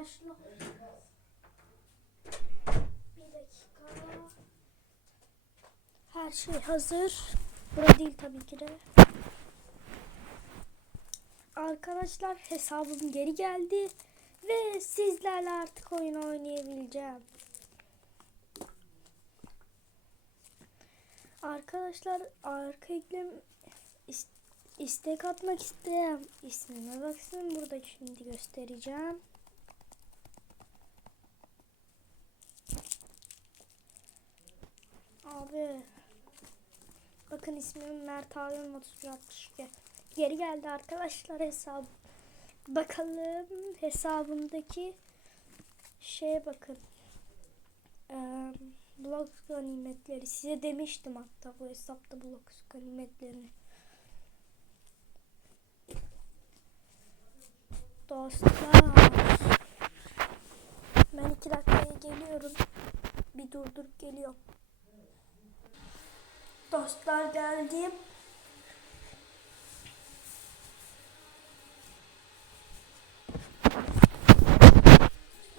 arkadaşlar. Bir dakika. Her şey hazır. Burada değil tabii ki de. Arkadaşlar hesabım geri geldi. Ve sizlerle artık oyun oynayabileceğim. Arkadaşlar arka is- istek atmak isteyen ismime baksın. Burada şimdi göstereceğim. Abi bakın ismim Mert Ağrın 3162. Geri geldi arkadaşlar hesap. Bakalım hesabımdaki şeye bakın. Ee, blok ganimetleri. Size demiştim hatta bu hesapta blok ganimetlerini. Dostlar. Ben iki dakikaya geliyorum. Bir durdurup geliyorum. Dostlar geldim.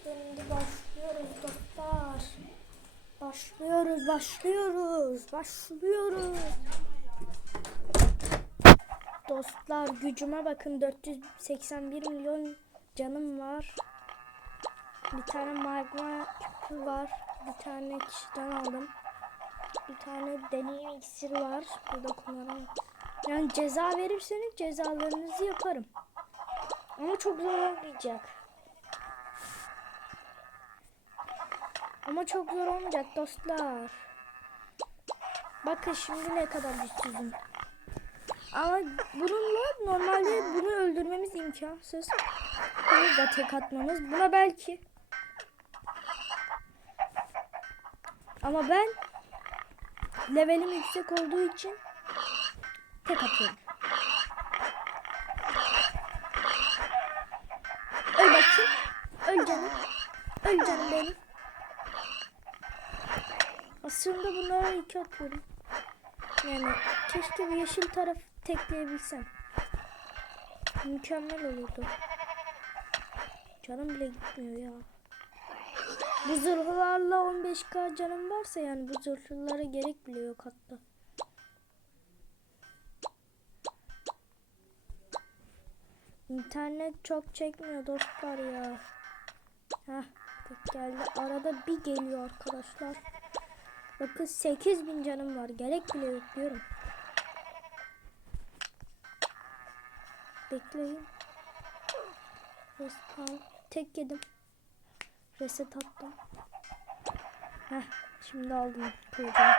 Şimdi başlıyoruz dostlar. Başlıyoruz, başlıyoruz, başlıyoruz. Dostlar gücüme bakın 481 milyon canım var. Bir tane magma var. Bir tane kişiden aldım. Bir tane deneyim iksiri var. Burada kullanamam. Yani ceza verirseniz cezalarınızı yaparım. Ama çok zor olmayacak. Ama çok zor olmayacak dostlar. Bakın şimdi ne kadar güçsüzüm. Ama bununla normalde bunu öldürmemiz imkansız. Bunu da tek atmamız. Buna belki. Ama ben levelim yüksek olduğu için tek atıyorum. Öl bakayım. Öl canım. Öl canım benim. Aslında bunlara iki atıyorum. Yani keşke bir yeşil taraf tekleyebilsem. Mükemmel olurdu. Canım bile gitmiyor ya. Bu zırhlarla 15k canım varsa yani bu zırhlara gerek bile yok hatta. İnternet çok çekmiyor dostlar ya. Heh, tek geldi. Arada bir geliyor arkadaşlar. Bakın 8000 canım var. Gerek bile yok diyorum. Bekleyin. Respawn. Tek yedim. Reset attım. Heh, şimdi aldım kılıcımı.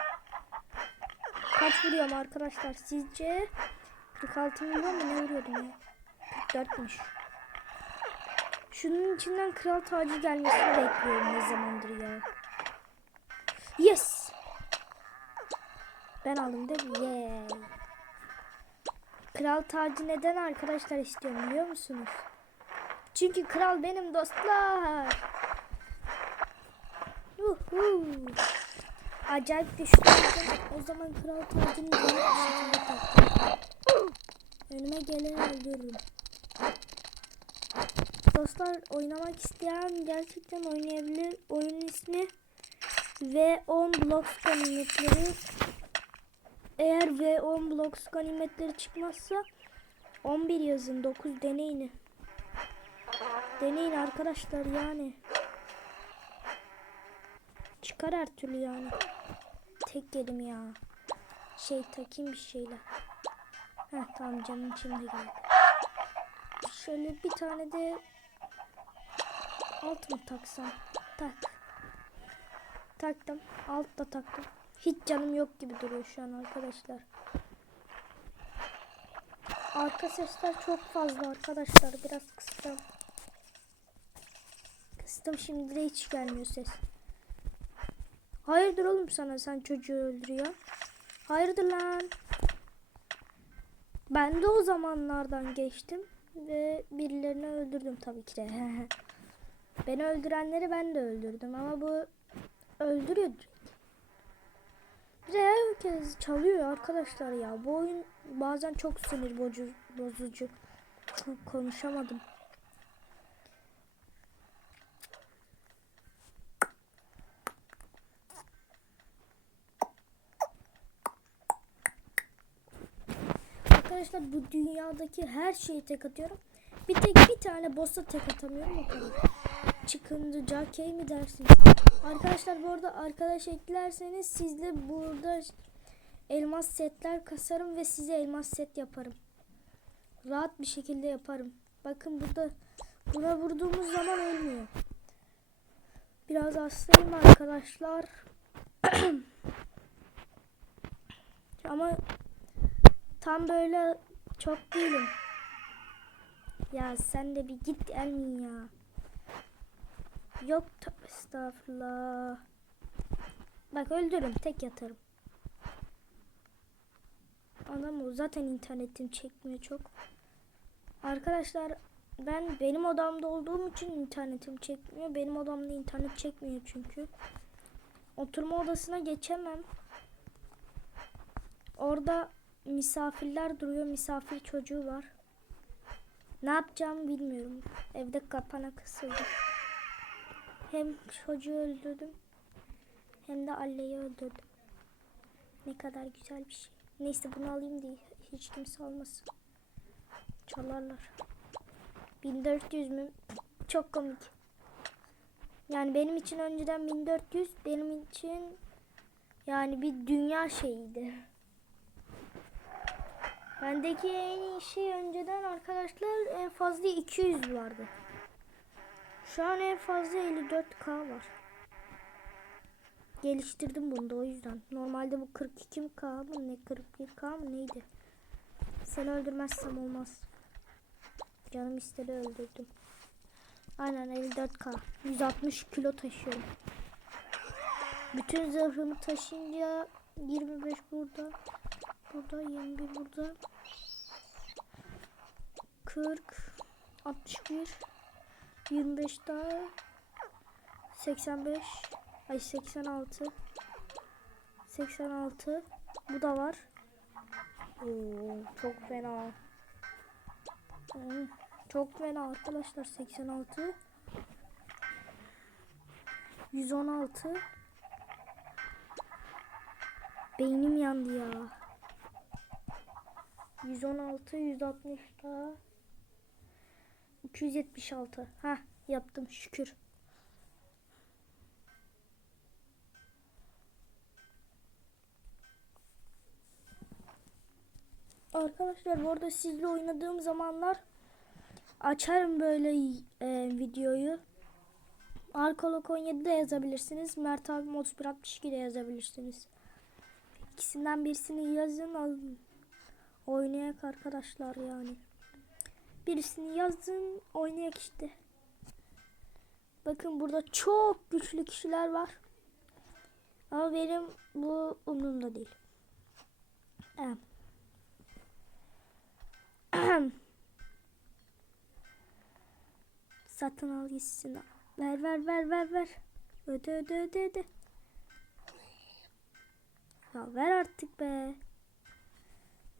Kaç vuruyorum arkadaşlar sizce? 46 milyon mu ne vuruyordum ya? 44'müş. Şunun içinden kral tacı gelmesini bekliyorum ne zamandır ya. Yes. Ben aldım değil mi? Yay. Kral tacı neden arkadaşlar istiyorum biliyor musunuz? Çünkü kral benim dostlar. Acayip güçlü olacağım. O zaman kral tacını taktım. Önüme geleni öldürürüm. Dostlar oynamak isteyen gerçekten oynayabilir. Oyunun ismi V10 Blocks ganimetleri. Eğer V10 Blocks ganimetleri çıkmazsa 11 yazın 9 deneyin. Deneyin arkadaşlar yani. Çıkar her türlü yani. Tek yedim ya. Şey takayım bir şeyle. Heh tamam canım içinde geldi. Şöyle bir tane de alt mı taksam? Tak. Taktım. Alt da taktım. Hiç canım yok gibi duruyor şu an arkadaşlar. Arka sesler çok fazla arkadaşlar. Biraz kıstım. Kıstım şimdi de hiç gelmiyor ses. Hayırdır oğlum sana sen çocuğu öldürüyor. Hayırdır lan. Ben de o zamanlardan geçtim ve birilerini öldürdüm tabii ki de. Beni öldürenleri ben de öldürdüm ama bu öldürüyor. Bir de herkes çalıyor arkadaşlar ya. Bu oyun bazen çok sinir bozu, bozucu. Konuşamadım. Arkadaşlar bu dünyadaki her şeyi tek atıyorum. Bir tek bir tane boss'a tek atamıyorum o kadar. Çıkındı jockey mi dersiniz? Arkadaşlar bu arada arkadaş eklerseniz sizle burada elmas setler kasarım ve size elmas set yaparım. Rahat bir şekilde yaparım. Bakın burada buna vurduğumuz zaman ölmüyor. Biraz hastayım arkadaşlar. Ama tam böyle çok değilim. Ya sen de bir git Elmin ya. Yok estağfurullah. Bak öldürürüm tek yatarım. Anam zaten internetim çekmiyor çok. Arkadaşlar ben benim odamda olduğum için internetim çekmiyor. Benim odamda internet çekmiyor çünkü. Oturma odasına geçemem. Orada misafirler duruyor. Misafir çocuğu var. Ne yapacağımı bilmiyorum. Evde kapana kısıldım. Hem çocuğu öldürdüm. Hem de Alle'yi öldürdüm. Ne kadar güzel bir şey. Neyse bunu alayım diye hiç kimse almasın. Çalarlar. 1400 mü? Çok komik. Yani benim için önceden 1400 benim için yani bir dünya şeyiydi. Bendeki en iyi şey önceden arkadaşlar en fazla 200 vardı. Şu an en fazla 54k var. Geliştirdim bunu da o yüzden. Normalde bu 42k mı ne 41k mı neydi? Seni öldürmezsem olmaz. Canım istedi öldürdüm. Aynen 54k. 160 kilo taşıyorum. Bütün zırhımı taşınca 25 burada. Burada 21 burada. 40 61 25 daha 85 ay 86 86 bu da var. Oo, çok fena. Çok fena arkadaşlar 86 116 Beynim yandı ya. 116 160 daha 276 ha yaptım şükür. Arkadaşlar bu arada sizle oynadığım zamanlar açarım böyle e, videoyu. Arkolog 17'de yazabilirsiniz. Mert abi Mod 162'de yazabilirsiniz. İkisinden birisini yazın alın. Oynayak arkadaşlar yani. Birisini yazın oynayak işte. Bakın burada çok güçlü kişiler var. Ama benim bu umurumda değil. Evet. Satın al gitsin. Ver ver ver ver ver. Öde öde öde öde. Ya ver artık be.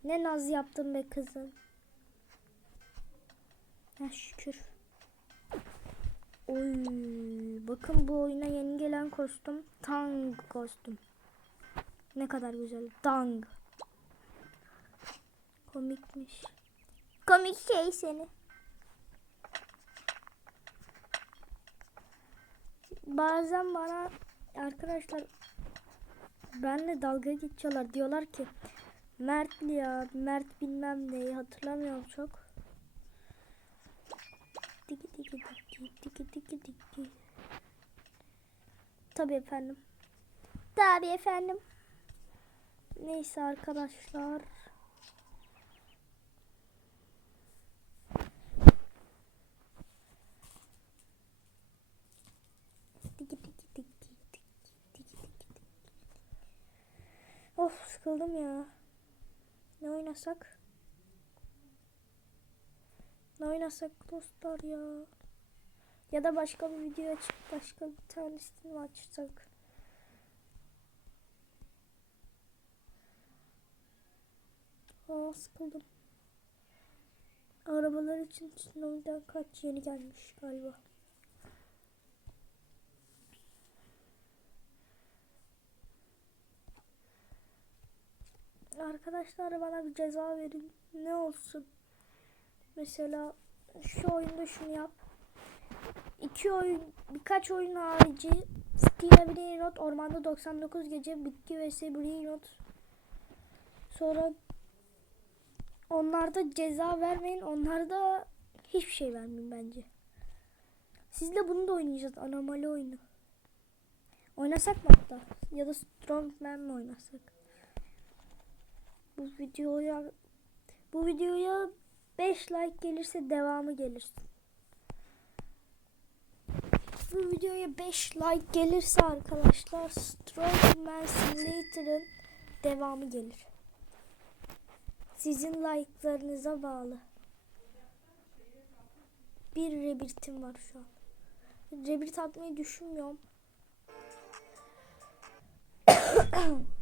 Ne naz yaptın be kızım. Ya şükür. Oy, bakın bu oyuna yeni gelen kostüm Tang kostüm. Ne kadar güzel. Tang. Komikmiş. Komik şey seni. Bazen bana arkadaşlar benle dalga geçiyorlar. Diyorlar ki Mert ya Mert bilmem neyi hatırlamıyorum çok. Diki diki diki diki diki diki. Tabii efendim. Tabii efendim. Neyse arkadaşlar. Of sıkıldım ya. Oynasak? Ne oynasak dostlar ya? Ya da başka bir video açıp başka bir tanesini açsak? Aa sıkıldım. Arabalar için Snow'dan kaç yeni gelmiş galiba. Arkadaşlar bana bir ceza verin. Ne olsun? Mesela şu oyunda şunu yap. İki oyun, birkaç oyun harici Steel Brain Rot, Ormanda 99 Gece, Bitki vs Brain Rot. Sonra onlarda ceza vermeyin. Onlarda hiçbir şey vermeyin bence. Sizle bunu da oynayacağız. Anomali oyunu. Oynasak mı hatta? Ya da Strongman mi oynasak? Bu videoya bu videoya 5 like gelirse devamı gelir. Bu videoya 5 like gelirse arkadaşlar Strongman Simulator'ın devamı gelir. Sizin like'larınıza bağlı. Bir rebirtim var şu an. Rebirt atmayı düşünmüyorum.